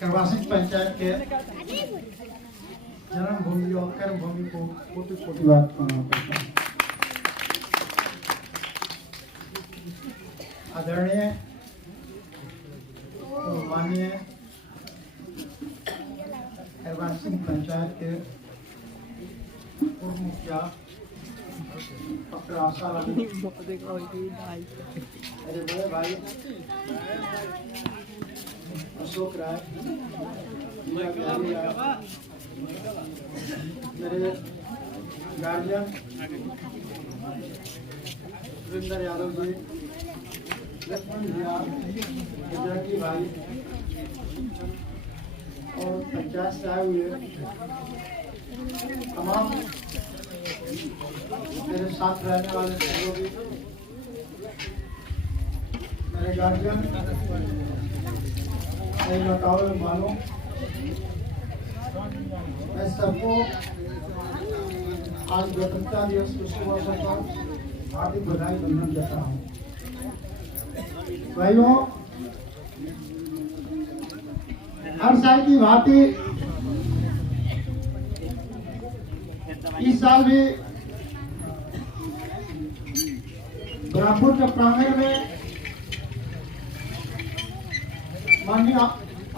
करवासिक पंचायत के जन्मभूमि और कर्मभूमि को कोटि कोटि बात करना पड़ता है। आदरणीय तो माननीय करवासिक पंचायत के पूर्व मुखिया डॉक्टर आशा रानी, मेरे बड़े भाई अशोक राय, मेरे गार्जियन सुरेंद्र यादव जी, लक्ष्मण भैया, विजय भाई और पंचायत से आए हुए तमाम मेरे साथ रहने वाले सहयोगी, मेरे गार्जियन, मेरे लौटावे वालों, मैं सबको आज स्वतंत्रता दिवस के शुभ अवसर पर हार्दिक बधाई बंधन देता हूँ। भाइयों, हर साल की भांति इस साल भी ब्रह्मपुर के प्रांगण में माननीय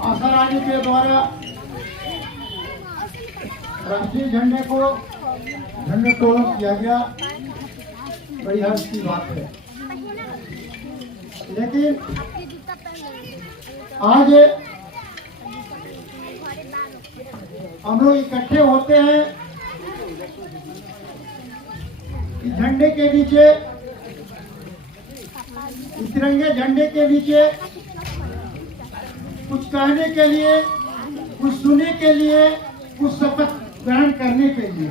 आशा रानी के द्वारा राष्ट्रीय झंडे को झंडोत्तोलन किया गया। बड़ी हर्ष की बात है। लेकिन आज हम लोग इकट्ठे होते हैं इस झंडे के नीचे, इस तिरंगे झंडे के नीचे कुछ कहने के लिए, कुछ सुनने के लिए, कुछ शपथ ग्रहण करने के लिए।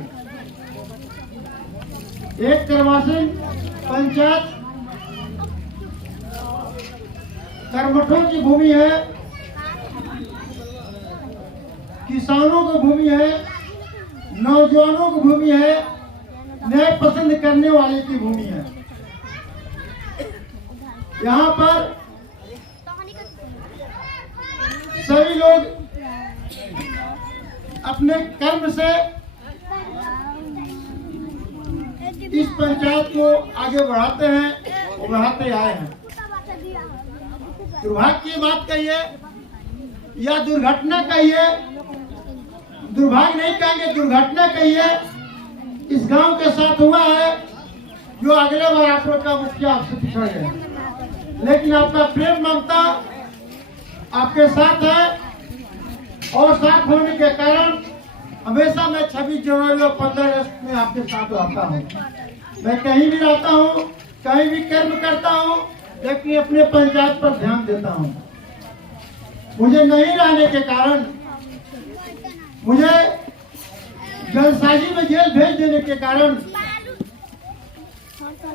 एक करवासिक पंचायत कर्मठों की भूमि है, किसानों की भूमि है, नौजवानों की भूमि है, न्याय पसंद करने वाले की भूमि है। यहाँ पर सभी लोग अपने कर्म से इस पंचायत को आगे बढ़ाते हैं और बढ़ाते आए हैं। दुर्भाग्य की बात कहिए या दुर्घटना कहिए, दुर्भाग्य नहीं कहेंगे, दुर्घटना कहिए, इस गांव के साथ हुआ है जो अगले बार आप लोग का मुखिया आपसे पिछड़ गया। लेकिन आपका प्रेम ममता आपके साथ है और साथ होने के कारण हमेशा मैं 26 जनवरी और 15 अगस्त में आपके साथ रहता हूँ। मैं कहीं भी रहता हूँ, कहीं भी कर्म करता हूँ, लेकिन अपने पंचायत पर ध्यान देता हूँ। मुझे नहीं रहने के कारण, मुझे जलसाजी में जेल भेज देने के कारण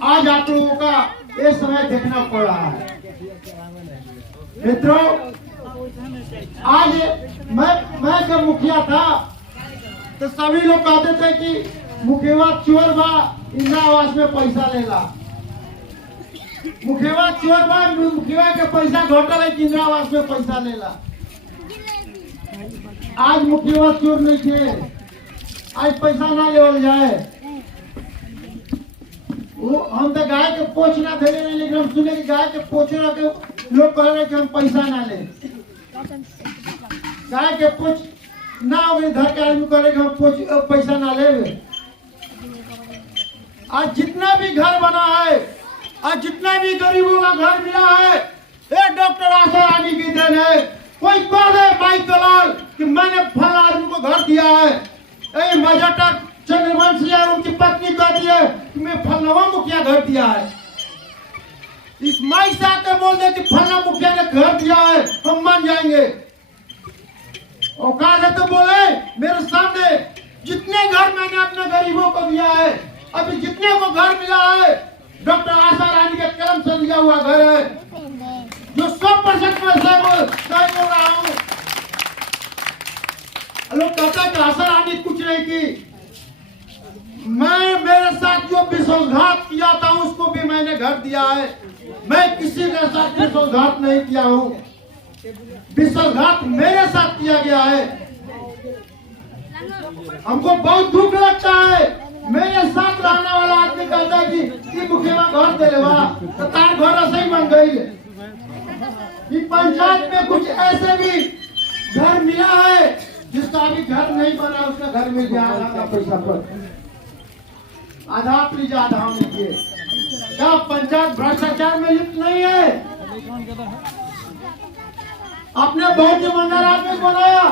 आज आप लोगों का ये समय देखना पड़ रहा है। मित्रों, आज मैं जब मुखिया था तो सभी लोग कहते थे कि मुखिया चोर बा, इंदिरा आवास में पैसा लेला, मुखिया चोर बा, मुखिया के पैसा घोटाला है, इंदिरा आवास में पैसा लेला। आज मुखिया चोर नहीं थे, आज पैसा ना लेवल जाए। वो हम तो गाय के पोछ ना दे रहे, लेकिन हम सुने कि गाय के पोछे के लोग कह रहे कि हम पैसा ना ले। गाय के पोछ ना होगी, घर के आदमी कह रहे कि हम पैसा ना ले। आज जितना भी घर बना है, आज जितना भी गरीबों का घर मिला है, ये डॉक्टर आशा रानी की देन है। कोई कह दे माइक दलाल कि मैंने फला आदमी को घर दिया है, मजेटर चंद्रवंशी है, उनकी पत्नी कहती है कि मैं फलनवा मुखिया घर दिया है। इस माइक से आके बोल दे कि फलना मुखिया ने घर दिया है, हम मान जाएंगे। औकात है तो बोले मेरे सामने जितने घर मैंने अपने गरीबों को दिया है, अभी जितने को घर मिला है, डॉक्टर आशा रानी के कलम से दिया हुआ घर है, जो 100% में से बोल रहा हूँ। लोग कहते हैं कि आशा रानी कुछ नहीं की। मैं मेरे साथ जो विश्वासघात किया था उसको भी मैंने घर दिया है। मैं किसी के साथ विश्वासघात नहीं किया हूँ। विश्वासघात मेरे साथ किया गया है। हमको बहुत दुख लगता है। मेरे साथ रहने वाला आदमी कहता है कि मुखिया घर दे लेवा तो तार घर ऐसे ही बन गई है। कि पंचायत में कुछ ऐसे भी घर मिला है जिसका अभी घर नहीं बना, उसका घर मिल गया आधा का पैसा पर, आधा लीजिए आधा हम लीजिए। क्या पंचायत भ्रष्टाचार में लिप्त नहीं है? आपने बहुत ईमानदार आदमी बनाया,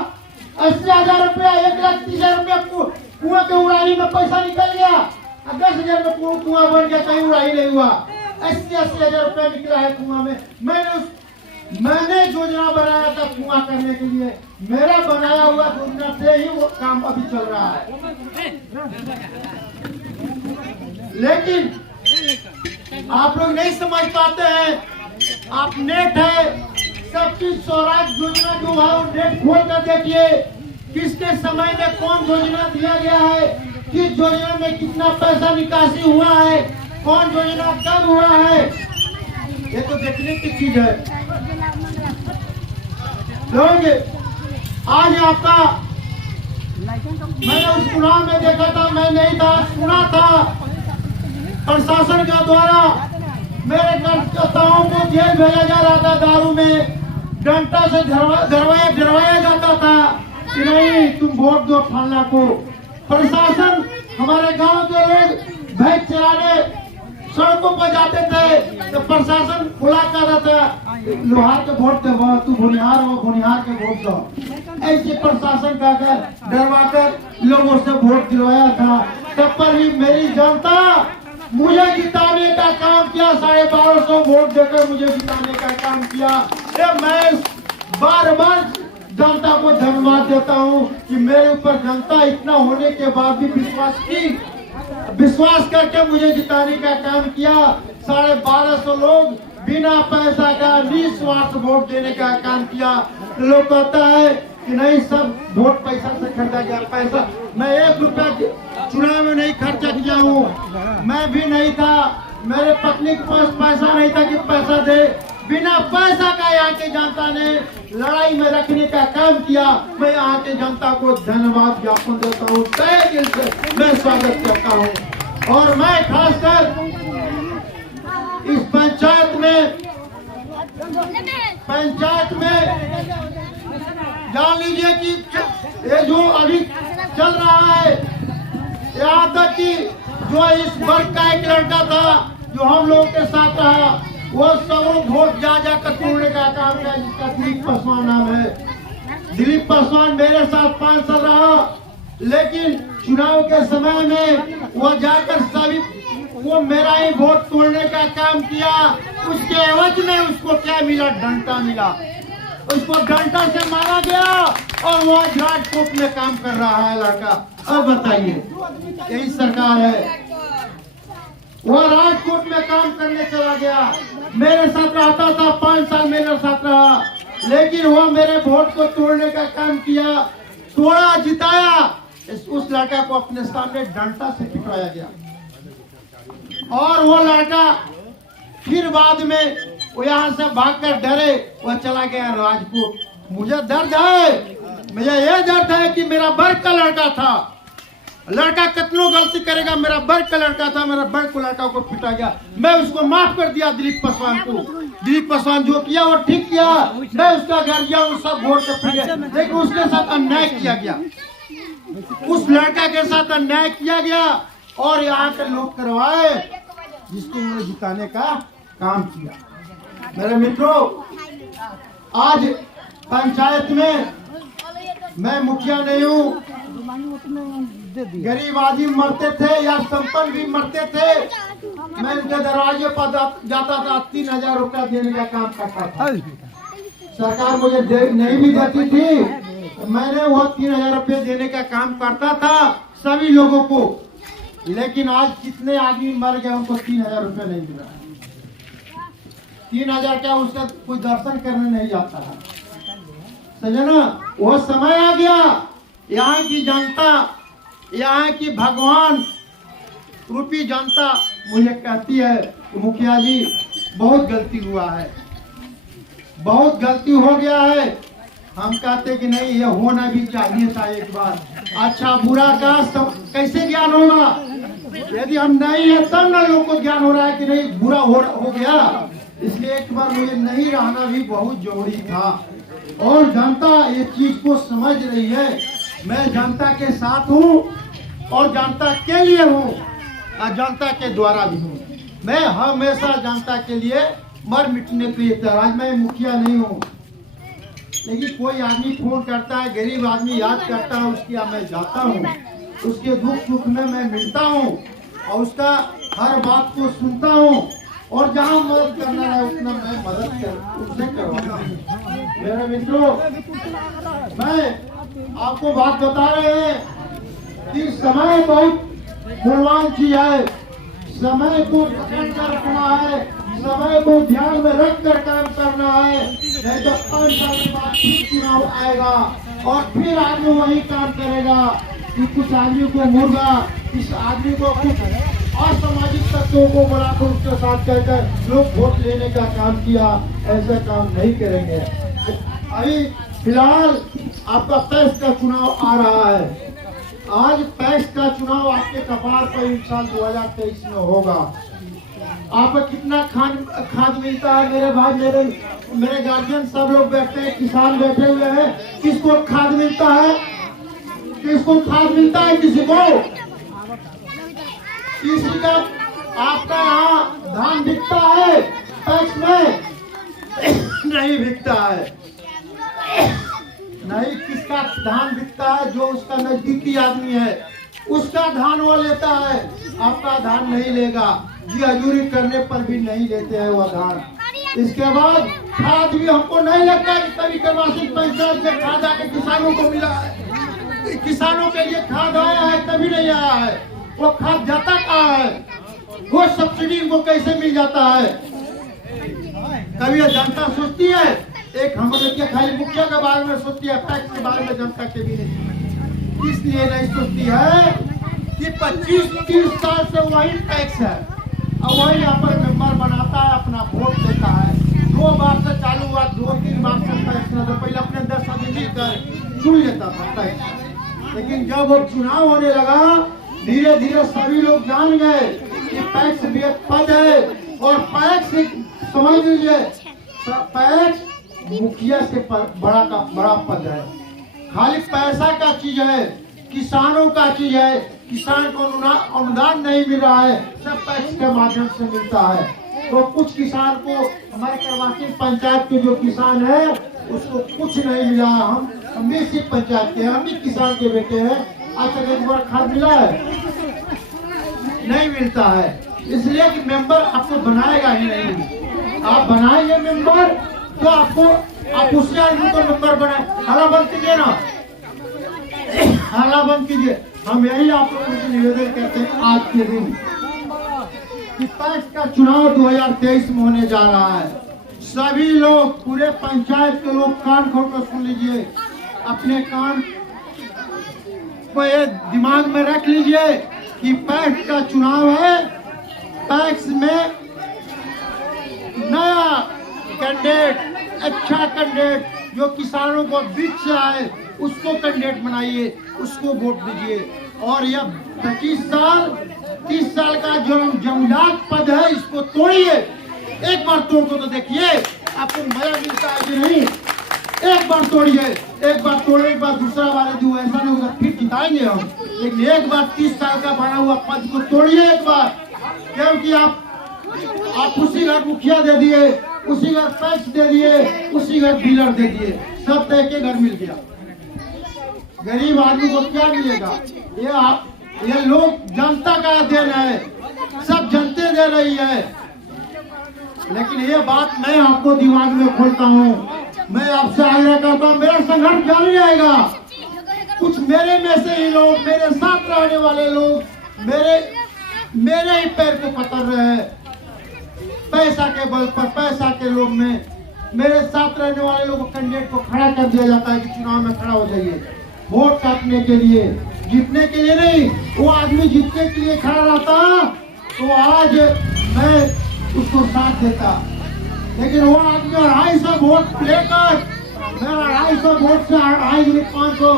80,000 रुपया, 1,30,000 रुपया कुआं के उड़ाही में पैसा निकल गया, 10,000 में कुआं बन गया, कहीं उड़ाही नहीं हुआ। 80,000 रुपया निकला है कुआं में। मैंने योजना बनाया था कुआं करने के लिए, मेरा बनाया हुआ योजना से ही वो काम अभी चल रहा है। लेकिन आप लोग नहीं समझ पाते हैं। आप नेट है, सबकी स्वराज योजना जो है वो नेट खोल कर देखिए, किसके समय में कौन योजना दिया गया है, किस योजना में कितना पैसा निकासी हुआ है, कौन योजना कब हुआ है, ये तो देखने की चीज है। लोग आज आपका, मैंने उस चुनाव में देखा था, मैं नहीं था, सुना था प्रशासन के द्वारा मेरे कार्यकर्ताओं को जेल भेजा जा रहा था, दारू में डंडा से डरवाया जाता था कि नहीं तुम वोट दो फलना को। प्रशासन हमारे गांव के लोग भैंस चलाने सड़कों पर जाते थे तो प्रशासन खुला कर रहा था, लोहार के वोट दे, तू भुनिहार हो, भुनिहार के वोट दो। ऐसे प्रशासन कहकर डरवाकर लोगों से वोट दिलवाया था। तब पर भी मेरी जनता मुझे जिताने का काम किया, 1250 वोट देकर मुझे जिताने का काम किया। मैं बार बार जनता को धन्यवाद देता हूँ कि मेरे ऊपर जनता इतना होने के बाद भी विश्वास करके मुझे जिताने का काम किया। 1250 लोग बिना पैसा का निस्वार्थ वोट देने का काम किया। लोग कहता है कि नहीं सब वोट पैसा से खरीदा गया। पैसा मैं 1 रुपया चुनाव में नहीं खर्चा किया हूँ, मैं भी नहीं था, मेरे पत्नी के पास पैसा नहीं था कि पैसा दे। बिना पैसा का यहाँ के जनता ने लड़ाई में रखने का काम किया। मैं यहाँ के जनता को धन्यवाद ज्ञापन देता हूँ, तहे दिल से मैं स्वागत करता हूँ। और मैं खासकर इस पंचायत में जान लीजिए कि ये जो अभी चल रहा है, यहाँ तक कि जो इस वर्ग का एक लड़का था जो हम लोगों के साथ रहा, वो सब वोट जा कर तोड़ने का काम किया, जिसका दिलीप पासवान नाम है। दिलीप पासवान मेरे साथ 5 साल रहा, लेकिन चुनाव के समय में वो जाकर सभी वो मेरा ही वोट तोड़ने का काम किया। उसके एवज में उसको क्या मिला? डंडा मिला। उसको डंडा से मारा गया और वो राजकोट में काम कर रहा है लड़का। अब बताइए, यही सरकार है। वो राजकोट में काम करने चला गया, मेरे साथ रहता था, 5 साल मेरे साथ रहा, लेकिन वो मेरे वोट को तोड़ने का काम किया, तोड़ा, जिताया। उस लड़का को अपने सामने डंडा से पिटवाया गया और वो लड़का फिर बाद में वो यहाँ से भागकर डरे, वो चला गया राजकोट। मुझे दर्द है, मुझे ये दर्द है कि मेरा वर्ग का लड़का था। लड़का कितनों गलती करेगा, मेरा वर्ग का लड़का था, मेरा वर्ग को लड़का को पिटा गया। मैं उसको माफ कर दिया दिलीप पासवान को। दिलीप पासवान जो किया वो ठीक किया। मैं उसका घर गया, उस सब वोट के फिर गया, लेकिन उसके साथ अन्याय किया गया, उस लड़का के साथ अन्याय किया गया और यहाँ के लोग करवाए जिसको उन्होंने जिताने का काम किया। मेरे मित्रों, आज पंचायत में मैं मुखिया नहीं हूँ, गरीब आदमी मरते थे या संपन्न भी मरते थे, मैं उनके दरवाजे पर जाता था, 3,000 रुपया देने का काम करता था। सरकार मुझे नहीं भी देती थी, तो मैंने वो 3,000 रुपये देने का काम करता था सभी लोगों को। लेकिन आज कितने आदमी मर गए, उनको 3,000 रुपये नहीं मिला। 3,000 क्या, उसका कोई दर्शन करने नहीं जाता है। सजना, वो समय आ गया, यहाँ की जनता, यहाँ की भगवान रूपी जनता मुझे कहती है कि मुखिया जी बहुत गलती हुआ है, बहुत गलती हो गया है, हम कहते कि नहीं, ये होना भी चाहिए था एक बार। अच्छा बुरा का कैसे ज्ञान होगा? यदि हम नहीं है तब ना लोग को ज्ञान हो रहा है कि नहीं बुरा हो गया। इसलिए एक बार मुझे नहीं रहना भी बहुत जरूरी था। और जनता ये चीज को समझ रही है। मैं जनता के साथ हूँ और जनता के लिए हूँ और जनता के द्वारा भी हूँ। मैं हमेशा जनता के लिए मर मिटने के लिए तैयार। आज मैं मुखिया नहीं हूँ, लेकिन कोई आदमी फोन करता है, गरीब आदमी याद करता है, उसके यहाँ मैं जाता हूँ, उसके दुख सुख में मैं मिलता हूँ और उसका हर बात को सुनता हूँ और जहाँ मदद करना है उतना मैं मदद उससे करवाता हूँ। मेरे मित्रों, मैं आपको बात बता रहे हैं कि समय बहुत मूल्यवान चीज है। समय को पकड़ कर रखना है, समय को ध्यान में रख कर काम करना है। नहीं तो 5 साल के बाद फिर चुनाव आएगा और फिर आदमी वही काम करेगा कि कुछ आदमी को मुर्गा, इस आदमी को कुछ असामाजिक तत्वों को बुलाकर उसके साथ कहकर लोग वोट लेने का काम किया। ऐसा काम नहीं करेंगे। अभी फिलहाल आपका पैक्स का चुनाव आ रहा है। आज पैक्स का चुनाव आपके कपार पर इस साल 2023 में होगा। आपको कितना खाद मिलता है मेरे भाई, मेरे गार्जियन सब लोग बैठे हैं, किसान बैठे हुए हैं। किसको खाद मिलता है? किसको खाद मिलता है? किसी को? किसी का आपका यहाँ धान बिकता है पैक्स में? नहीं बिकता है। नहीं, किसका धान बिकता है? जो उसका नजदीकी आदमी है उसका धान वो लेता है, आपका धान नहीं लेगा। जी हजूरी करने पर भी नहीं लेते हैं वो धान। इसके बाद खाद भी हमको नहीं लगता कि कभी मासिक पंचायत से खाद आके किसानों को मिला है। किसानों के लिए खाद आया है तभी नहीं आया है। वो खाद जाता कहाँ है? वो सब्सिडी को कैसे मिल जाता है? कभी जनता सोचती है? एक हम देखिए खाली मुखिया के बारे में सोचती है, पैक्स के बारे में जनता के भी नहीं। इसलिए नहीं सोचती है कि 25-30 साल से वही पैक्स है और वही यहाँ पर मेंबर बनाता है, अपना वोट देता है। 2 बार से चालू हुआ, 2-3 बार से पैक्स न तो पहले अपने 10 आदमी मिलकर चुन लेता था पैक्स। लेकिन जब वो चुनाव होने लगा, धीरे धीरे सभी लोग जान गए कि पैक्स भी एक पद है। और पैक्स समझ लीजिए, पैक्स मुखिया से बड़ा पद है। खाली पैसा का चीज है, किसानों का चीज है। किसान को अनुदान नहीं मिल रहा है, सब पैक्स के माध्यम से मिलता है। तो कुछ किसान को, हमारे करवासी पंचायत के जो किसान है उसको कुछ नहीं मिला। हम भी इसी पंचायत के, हम भी किसान के बेटे हैं। आज तक एक बार खाद मिला है? नहीं मिलता है। इसलिए कि मेंबर आपको बनाएगा ही नहीं। आप बनाएंगे मेंबर तो आप उसी आदमी को मेंबर बनाए। हाला बंद कीजिए ना, हाला बंद कीजिए। हम यही आप लोगों से निवेदन करते हैं आज के दिन कि पैक्स का चुनाव 2023 में होने जा रहा है। सभी लोग, पूरे पंचायत के लोग कान खोल कर सुन लीजिए। अपने कान को ये दिमाग में रख लीजिए कि पैक्स का चुनाव है। पैक्स में नया कैंडिडेट, अच्छा कैंडिडेट जो किसानों को बीच से आए उसको कैंडिडेट बनाइए, उसको वोट दीजिए। और यह 25 साल 30 साल का जो जमदार पद है इसको तोड़िए। एक बार तोड़ को तो देखिए आपको मजा मिलता है कि नहीं। एक बार तोड़िए, एक बार तोड़े, एक बार दूसरा वाले दो, ऐसा नहीं होगा फिर जिताएंगे हम। लेकिन एक बार 30 साल का बना हुआ पद को तोड़िए एक बार। क्योंकि आप उसी घर मुखिया दे दिए, उसी घर पैक्स दे दिए, उसी घर डीलर दे दिए, सब तय के घर मिल गया। गरीब आदमी को क्या मिलेगा? ये लोग जनता का देन है, सब जनते दे रही है। लेकिन ये बात मैं आपको दिमाग में खोलता हूँ। मैं आपसे आग्रह करता हूँ, मेरा संघर्ष जारी रहेगा। कुछ मेरे में से ही लोग, मेरे साथ रहने वाले लोग मेरे ही पैर को पकड़ रहे हैं। पैसा के बल पर, पैसा के लोभ में मेरे साथ रहने वाले लोगों को, कैंडिडेट को खड़ा कर दिया जाता है कि चुनाव में खड़ा हो जाइए वोट काटने के लिए, जीतने के लिए नहीं। वो आदमी जीतने के लिए खड़ा रहता तो आज मैं उसको साथ देता। लेकिन वो आदमी 250 वोट लेकर मेरा 250 वोट से 500,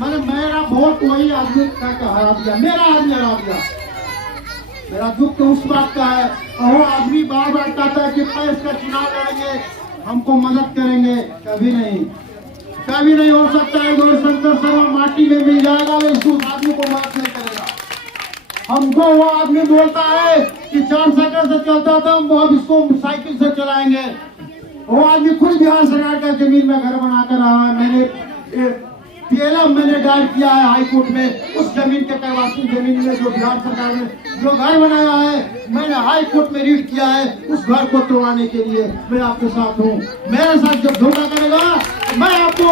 मैंने मेरा वोट वही आदमी का हरा दिया, मेरा आदमी हरा दिया। मेरा दुख तो उस बात का है, और वो आदमी बार बार कहता है कि पैस का चुनाव लड़ेंगे, हमको मदद करेंगे। कभी नहीं, कभी नहीं हो सकता है। गौरशंकर शर्मा माटी में मिल जाएगा, लेकिन उस आदमी को मदद नहीं करेगा। हमको वो आदमी बोलता है कि 4 साइकिल से चलता था, हम अब इसको साइकिल से चलाएंगे। वो आदमी खुद बिहार सरकार का जमीन में घर बनाकर रहा है। मैंने पीएलएम मैंने दायर किया है हाई कोर्ट में, उस जमीन के कैवासी जमीन में जो बिहार सरकार ने जो घर बनाया है, मैंने हाई कोर्ट में रीड किया है। उस घर को तोड़वाने के लिए मैं आपके साथ हूँ। मेरे साथ जब धोखा करेगा, मैं आपको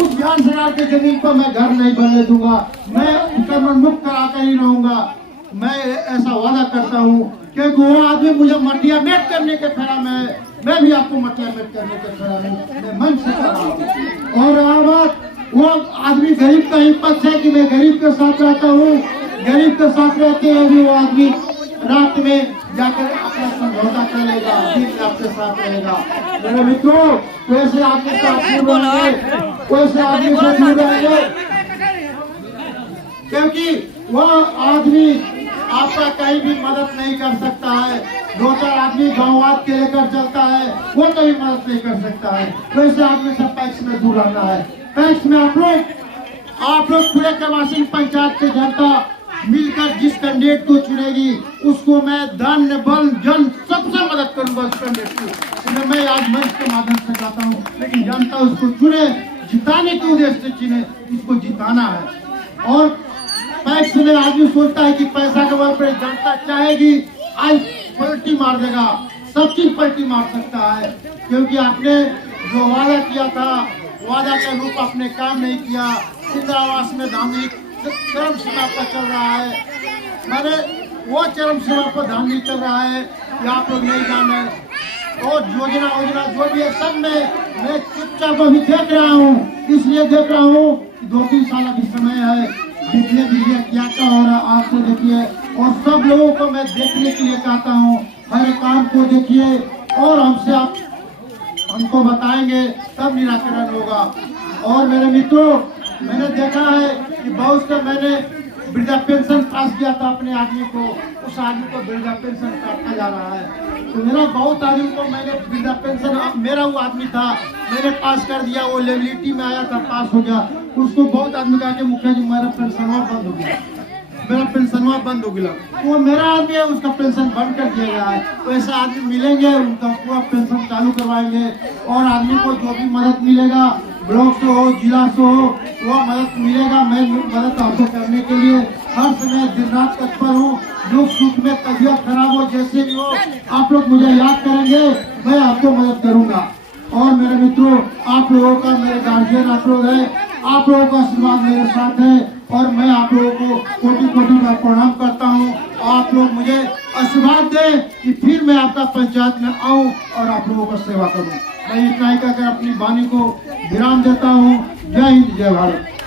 उस बिहार सरकार के जमीन पर मैं घर नहीं बनने दूंगा, मैं अतिक्रमण मुक्त करा कर ही रहूंगा। मैं ऐसा वादा करता हूँ, क्योंकि वो आदमी मुझे मटिया मेट करने के फेरा में, मैं भी आपको मटिया मेट करने के फेरा में मैं मन से कर रहा हूँ। और रहा बात, वो आदमी गरीब का ही पक्ष है कि मैं गरीब के साथ रहता हूँ। गरीब के साथ रहते हैं भी वो आदमी रात में जाकर अपना समझौता कर लेगा, दिन में आपके साथ रहेगा। मेरे मित्रों, वैसे आपके साथ रहेंगे, वैसे आदमी से जुड़ रहेंगे, क्योंकि वह आदमी आपका कहीं भी मदद नहीं कर सकता है। 2-4 आदमी गाँववाद के लेकर चलता है, वो कभी मदद नहीं कर सकता है। वैसे आदमी से पैक्स में दूर रहना है। पैक्स में आप लोग पूरे कैवासी पंचायत के जनता मिलकर जिस कैंडिडेट को चुनेगी, उसको मैं धन बल जन सबसे मदद करूंगा। उस कैंडिडेट को मैं आज मंच के माध्यम से कहता हूँ, लेकिन जनता उसको चुने, जिताने के उद्देश्य से चुने, उसको जिताना है। और पैक्स में आदमी सोचता है कि पैसा के बल पर जनता चाहेगी, आज पलटी मार देगा, सब चीज पलटी मार सकता है। क्योंकि आपने जो वादा किया था, वादा का रूप आपने काम नहीं किया। इंदिरा आवास में धांधली चरम सीमा पर चल रहा है। मैंने वो चरम सीमा पर धांधली चल रहा है कि आप लोग नहीं जाने। और योजना जो भी है सब में मैं चुपचाप अभी देख रहा हूँ, इसलिए देख रहा हूँ 2-3 साल अभी समय है, देखिए क्या क्या हो रहा है आपसे देखिए। और सब लोगों को मैं देखने के लिए कहता हूँ, हर काम को देखिए और हमसे आप हमको बताएंगे, तब निराकरण होगा। और मेरे मित्रों, मैंने देखा है कि बहुत से मैंने वृद्धा पेंशन पास किया था अपने आदमी को, उस आदमी को वृद्धा पेंशन काटा जा रहा है। तो मेरा बहुत आदमी को मैंने वृद्धा पेंशन, मेरा वो आदमी था, मैंने पास कर दिया, वो लेबिलिटी में आया था, पास हो गया। उसको बहुत आदमी कहा कि मुखिया जी मेरा पेंशनवा बंद हो गया, मेरा पेंशनवा बंद हो गया। वो मेरा आदमी है, उसका पेंशन बंद कर दिया गया है। तो ऐसे आदमी मिलेंगे, उनका पूरा पेंशन चालू करवाएंगे। और आदमी को जो भी मदद मिलेगा, ब्लॉक से हो, जिला से हो, वो मदद मिलेगा। मैं मदद आपको करने के लिए हर समय दिन रात तत्पर हूँ। दुख सुख में तबीयत खराब हो, जैसे भी हो, आप लोग मुझे याद करेंगे, मैं आपको मदद करूंगा। और मेरे मित्रों, आप लोगों का, मेरे गार्जियन आप लोग हैं, आप लोगों का आशीर्वाद मेरे साथ है। और मैं आप लोगों को कोटि का प्रणाम करता हूँ। आप लोग मुझे आशीर्वाद दें कि फिर मैं आपका पंचायत में आऊँ और आप लोगों का सेवा करूँ। मैं इतना ही कहकर अपनी वाणी को विराम देता हूँ। जय हिंद, जय भारत।